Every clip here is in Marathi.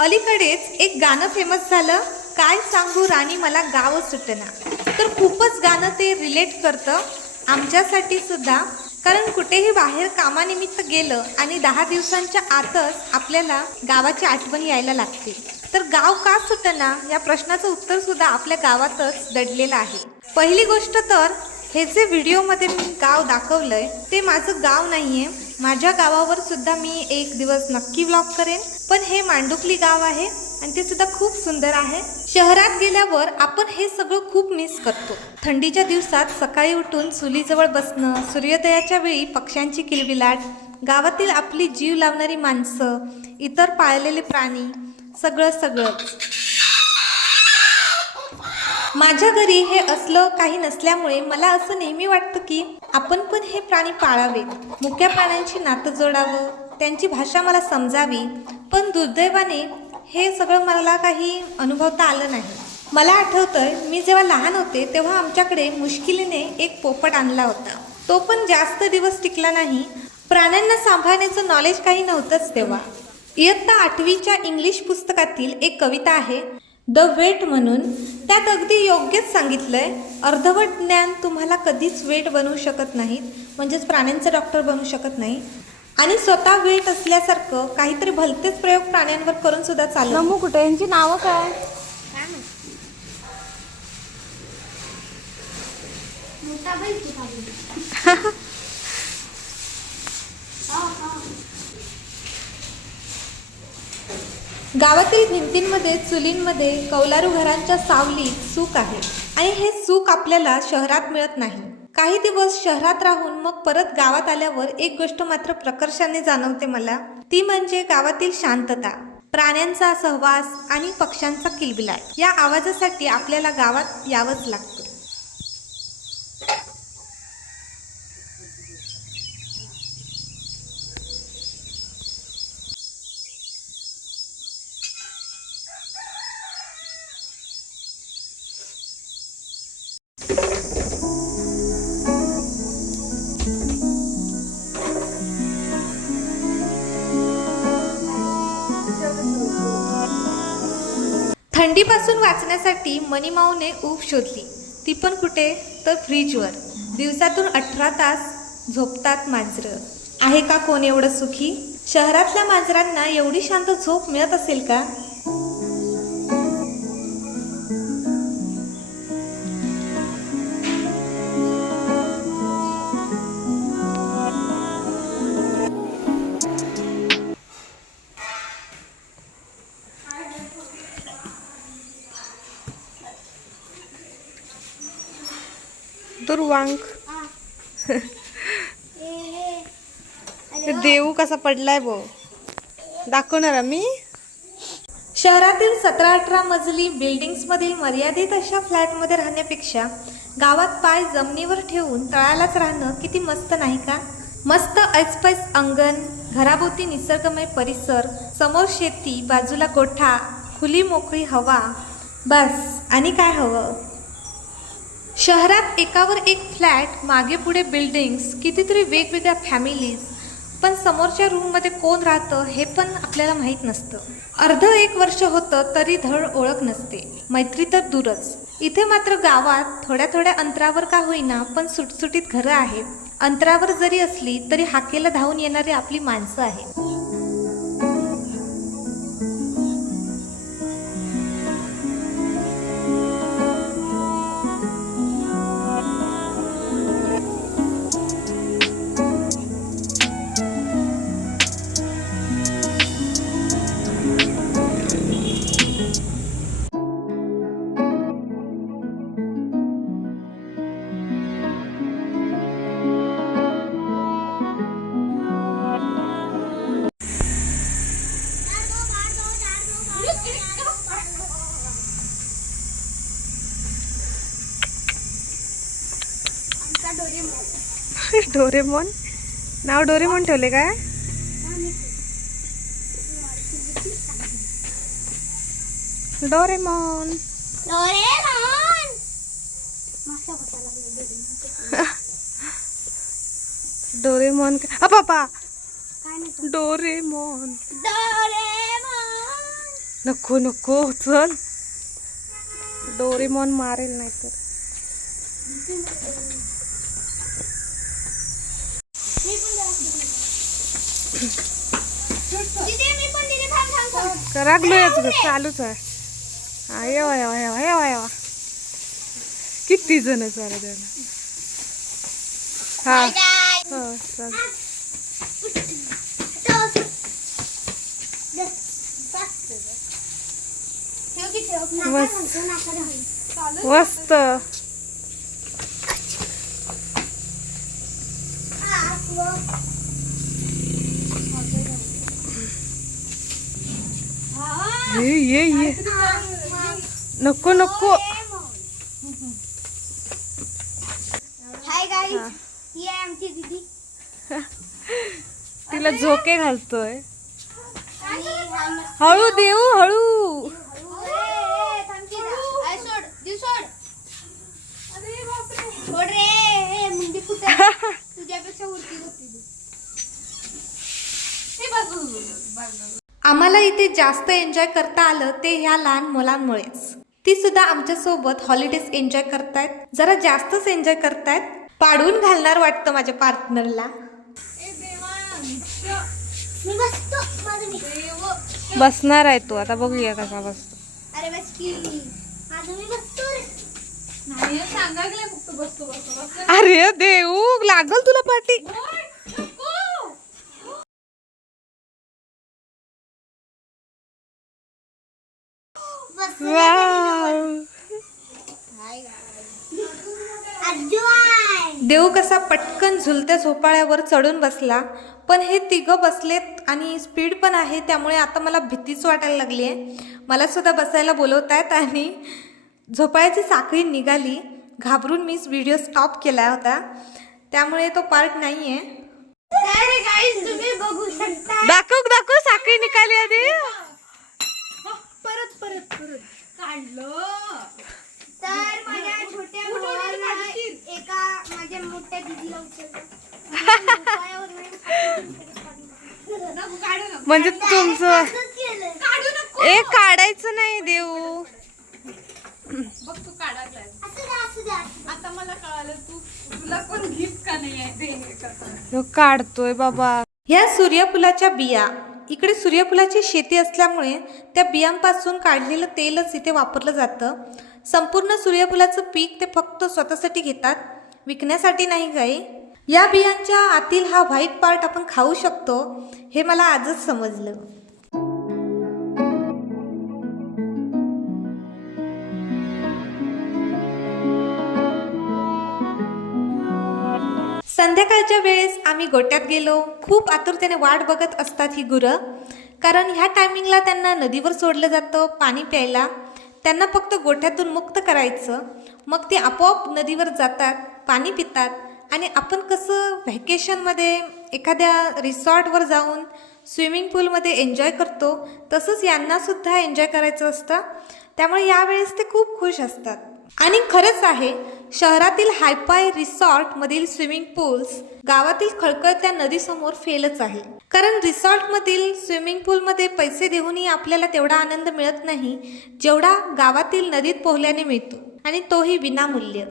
अलीकडेच एक गाणं फेमस झालं काय सांगू राणी मला गाव सुटना. तर खूपच गाणं ते रिलेट करतं आमच्यासाठी सुद्धा. कारण कुठेही बाहेर कामानिमित्त गेलं आणि दहा दिवसांच्या आतच आपल्याला गावाची आठवण यायला लागते. तर गाव का सुटना या प्रश्नाचं उत्तर सुद्धा आपल्या गावातच दडलेलं आहे. पहिली गोष्ट तर हे जे व्हिडिओमध्ये मी गाव दाखवलंय ते माझं गाव नाहीये. माझ्या गावावर सुद्धा मी एक दिवस नक्की व्लॉग करेन. पण हे मांडुकली गाव आहे आणि ते सुद्धा खूप सुंदर आहे. शहरात गेल्यावर आपण हे सगळं खूप मिस करतो. थंडीच्या दिवसात सकाळी उठून चुलीजवळ बसणं सूर्योदयाच्या वेळी पक्ष्यांची किलबिलाट गावातील आपली जीव लावणारी माणसं इतर पाळलेले प्राणी सगळं सगळं माझ्या घरी हे असलं काही नसल्यामुळे मला असं नेहमी वाटतं की आपण पण हे प्राणी पाळावे. मुक्या प्राण्यांची नातं जोडावं त्यांची भाषा मला समजावी पण दुर्दैवाने हे सगळं मला काही अनुभवता आलं नाही. मला आठवतंय मी जेव्हा लहान होते तेव्हा आमच्याकडे मुश्किलीने एक पोपट आणला होता. तो पण जास्त दिवस टिकला नाही. प्राण्यांना सांभाळण्याचं नॉलेज काही नव्हतंच तेव्हा. इयत्ता आठवीच्या इंग्लिश पुस्तकातील एक कविता आहे द वेट म्हणून. त्यात अगदी योग्यच सांगितलंय. अर्धवट ज्ञान तुम्हाला कधीच वेट बनवू शकत नाहीत म्हणजेच प्राण्यांचे डॉक्टर बनवू शकत नाही. आणि स्वतः वेट असल्यासारखं काहीतरी भलतेच प्रयोग प्राण्यांवर करून सुद्धा चालू नमू कुठे यांची नावं काय? गावातील भिंतींमध्ये चुलींमध्ये कौलारू घरांच्या सावलीत सुख आहे. आणि हे सुख आपल्याला शहरात मिळत नाही. काही दिवस शहरात राहून मग परत गावात आल्यावर एक गोष्ट मात्र प्रकर्षाने जाणवते मला. ती म्हणजे गावातील शांतता. प्राण्यांचा सहवास आणि पक्ष्यांचा किलबिलाट. या आवाजासाठी आपल्याला गावात यावंच लागतं. थंडीपासून वाचण्यासाठी मनीमाऊने ऊब शोधली. ती पण कुठे? तर फ्रीजवर दिवसातून अठरा तास झोपतात मांजरं. आहे का कोण एवढं सुखी? शहरातल्या मांजरांना एवढी शांत झोप मिळत असेल का? दुर्वांक देऊ कसा पडलाय बो. दाखवणार मी शहरातील सतरा अठरा मजली बिल्डिंग्समधील मर्यादित अशा फ्लॅटमध्ये राहण्यापेक्षा गावात पाय जमिनीवर ठेवून तळालाच राहणं किती मस्त नाही का? मस्त ऐसपैस अंगण घराभोवती निसर्गमय परिसर समोर शेती बाजूला गोठा खुली मोकळी हवा. बस. आणि काय हवं? शहरात एकावर एक फ्लॅट मागे पुढे बिल्डिंग्स कितीतरी वेगवेगळ्या फॅमिलीज. पण समोरच्या रूममध्ये कोण राहतं हे पण आपल्याला माहीत नसतं. अर्ध एक वर्ष होतं तरी धड ओळख नसते. मैत्री तर दूरच. इथे मात्र गावात थोड्या थोड्या अंतरावर का होईना पण सुटसुटीत घरं आहेत. अंतरावर जरी असली तरी हाकेला धावून येणारी आपली माणसं आहेत. डोरेमॉन? नाव डोरेमॉन ठेवले काय? डोरेमॉन. डोरेमॉन! का- अ पापा! डोरेमॉन. नको नको चल. डोरेमॉन मारेल नाही तर लागलोयच ग चालूच आहे. हा, येवा येवा येवा येवा येवा. किती जण चालत ना हा. हो चाल मस्त. ये ये ये। नको नको। हाय गाईस ही. आहे आमची दीदी तिला झोके घालतोय. हा हळू देऊ हळू. तुझ्यापेक्षा उरती होती. तू. आम्हाला इथे जास्त एन्जॉय करता आलं ते ह्या लहान मुलांमुळेच. ती सुद्धा आमच्यासोबत हॉलिडेज एन्जॉय करतायत. जरा जास्तच एन्जॉय करतायत. पाडून घालणार वाटतं माझ्या पार्टनरला मी बसतो माझं मी बसणार आहे तू. आता बघूया कसा बसतो. अरे बस की अरे देऊ लागल तुला पाठी बस वाव. आजू आहे देव कसा पटकन झुलत्या झोपाळ्यावर चढून बसला. पण हे तिघं बसलेत आणि स्पीड पण आहे त्यामुळे आता मला भीतीच वाटायला लागली आहे मला सुद्धा बसायला बोलवत आहेत आणि झोपाळ्याची साखळी निघाली. घाबरून मीच व्हिडिओ स्टॉप केला होता. त्यामुळे तो पार्ट नाही आहे दाखव दाखव साखळी निकाली आधी. परत परत परत. काढलं. तर माझ्या छोट्या भावाला एका माझ्या मोठ्या दिदीला उचललं. म्हणजे तुमचं. ए काढायचं नाही देऊ. आता मला कळालं तू तुला कोण गिफ्ट का नाही आहे ते ह्यो काढतोय बाबा. ह्या सूर्यफुलाच्या बिया. इकडे सूर्यफुलाची शेती असल्यामुळे त्या बियांपासून काढलेलं तेलच इथे वापरलं जातं. संपूर्ण सूर्यफुलाचं पीक ते फक्त स्वतःसाठी घेतात? विकण्यासाठी नाही काही या बियांच्या आतील हा व्हाईट पार्ट आपण खाऊ शकतो हे मला आजच समजलं. संध्याकाळच्या वेळेस आम्ही गोट्यात गेलो. खूप आतुरतेने वाट बघत असतात ही गुरं. कारण ह्या टायमिंगला त्यांना नदीवर सोडलं जातं पाणी प्यायला. त्यांना फक्त गोठ्यातून मुक्त करायचं. मग ते आपोआप नदीवर जातात पाणी पितात. आणि आपण कसं व्हॅकेशनमध्ये एखाद्या रिसॉर्टवर जाऊन स्विमिंग पूलमध्ये एन्जॉय करतो तसंच यांनासुद्धा एन्जॉय करायचं असतं. त्यामुळे यावेळेस ते खूप खुश असतात. आणि खरंच आहे शहरातील हायपाय रिसॉर्टमधील स्विमिंग पूल्स गावातील खळखळत्या नदीसमोर फेलच आहे. कारण रिसॉर्टमधील स्विमिंग पूलमध्ये पैसे देऊनही आपल्याला तेवढा आनंद मिळत नाही जेवढा गावातील नदीत पोहल्याने मिळतो. आणि तोही विनामूल्य.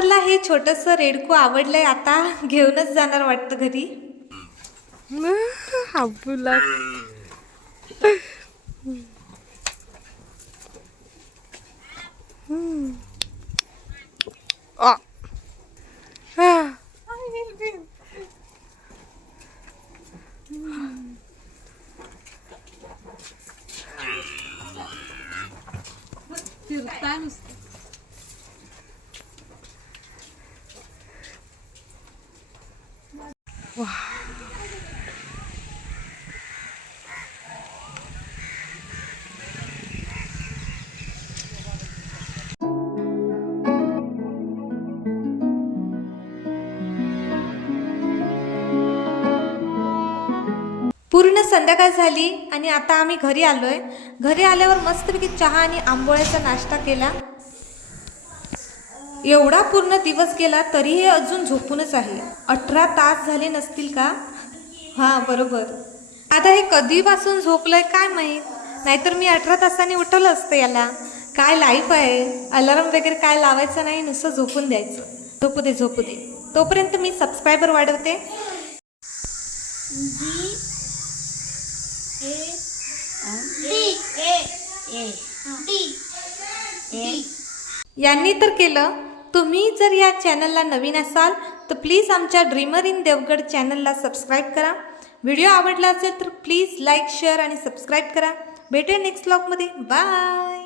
पार्टनरला हे छोटंसं रेडकू आवडलंय आता घेऊनच जाणार वाटतं घरी? पूर्ण संध्याकाळ झाली आणि आता आम्ही घरी आलो आहे घरी आल्यावर मस्तपैकी चहा आणि आंबोळ्याचा नाश्ता केला. एवढा पूर्ण दिवस गेला तरीही अजून झोपूनच आहे. अठरा तास झाले नसतील का? हां बरोबर. आता हे कधीपासून झोपलंय काय माहीत? नाहीतर मी अठरा तासांनी उठवलं असतं याला. काय लाईफ आहे? अलार्म वगैरे काय लावायचं नाही नुसतं झोपून द्यायचं. झोपू दे झोपू दे. तोपर्यंत मी सबस्क्रायबर वाढवते. यांनी तर केलं. तुम्ही जर या चॅनलला नवीन असाल तर प्लीज आमच्या ड्रीमर इन देवगड चॅनलला सबस्क्राईब करा. व्हिडिओ आवडला असेल तर प्लीज लाईक शेअर आणि सबस्क्राईब करा. भेटूया नेक्स्ट ब्लॉगमध्ये बाय!